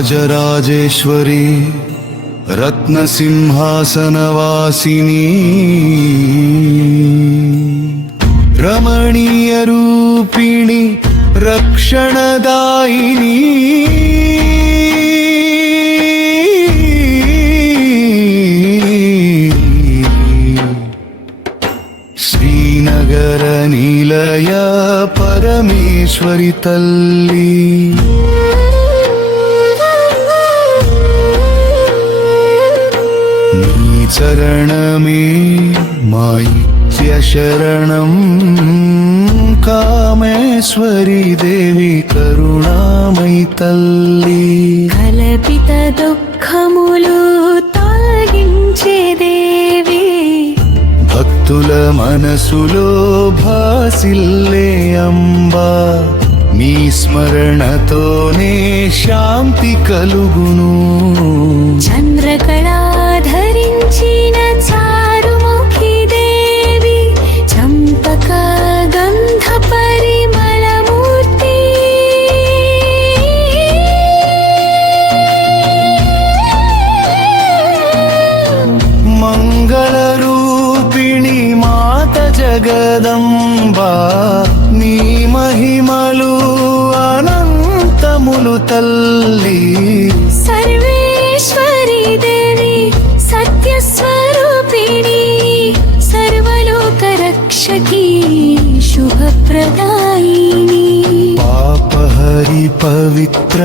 రాజరాజేశ్వరి రత్నసింహాసనవాసిని రమణీయ రూపిణి రక్షణదాయిని శ్రీనగర నిలయ పరమేశ్వరి తల్లి చరణమే మాయిత్య శరణం కామేశ్వరి దేవి కరుణామయి తల్లి కల్పిత దుఃఖములు తొలగించే దేవి భక్తుల మనసులో భాసిల్లే అంబా నీ స్మరణతోనే శాంతి కలుగును చంద్రకళా ధరించిన చారుముఖి దేవి చంపక గంధ పరిమళమూర్తి మంగళ రూపిణి మాత జగదంబా నీ మహిమలు అనంతములు తల్లి సర్వేశ్వరి దేవి సత్యస్వరూపిణి సర్వలోక రక్షకి శుభప్రదాయిని పాపహరి పవిత్ర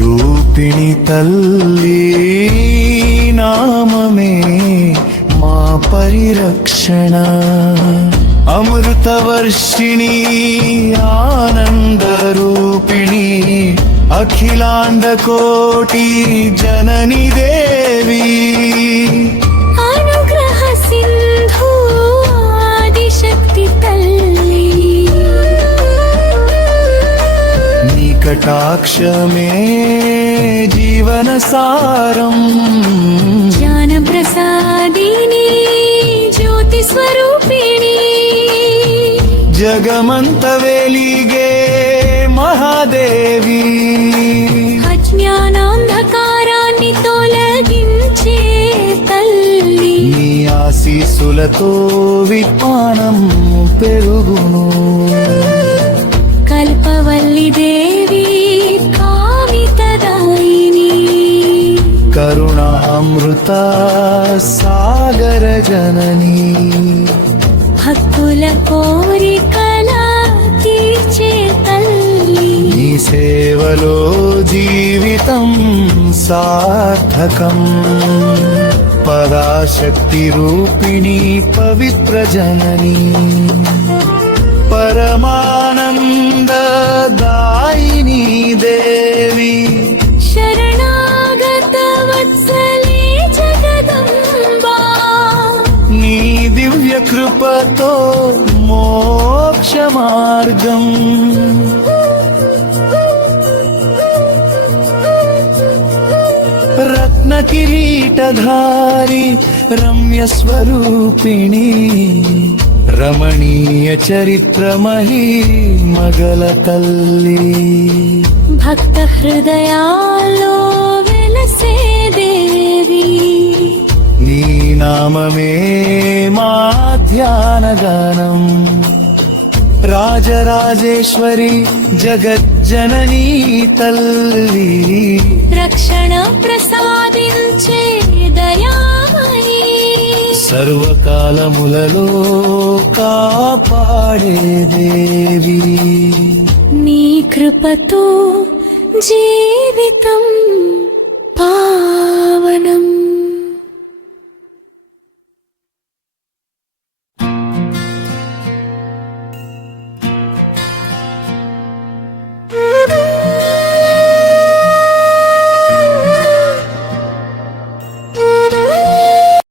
రూపిణి తల్లి నామమే మా పరిరక్షణ అమృతవర్షిణి ఆనంద రూపిణి అఖిలాండ కోటి జనని దేవి అనుగ్రహ సింధు ఆదిశక్తి తల్లి నీ కటాక్షమే జీవన సారం జ్ఞాన ప్రసాదిని జ్యోతి స్వరూపిణి జగమంత వెలిగే మహాదేవి అజ్ఞానాంధకారాన్ని తొలగించే తల్లి నీ ఆశీస్సులతో విజ్ఞానం పెరుగును కల్పవల్లి దేవి కామితదాయిని కరుణామృత సాగర జనని భక్తుల కోరికల తీర్చే తల్లి నీ సేవలో జీవితం సార్థకం పరాశక్తి రూపిణి పవిత్ర జనని పరమానందదాయిని దేవి శరణాగత వత్సలే జగదంబా నీ దివ్య కృపతో మోక్ష మార్గం రత్న కిరీటధారి రమ్య స్వరూపిణి రమణీయ చరిత్రమహి మగల తల్లి భక్త హృదయాల్లో వెలసే దేవి నీ నామమే మా ధ్యాన గానం రాజరాజేశ్వరి జగజ్జననీ తల్లి రక్షణ ప్రసాదించే దయామయి సర్వకాలములలో కాపాడే దేవి నీ కృపతో జీవితం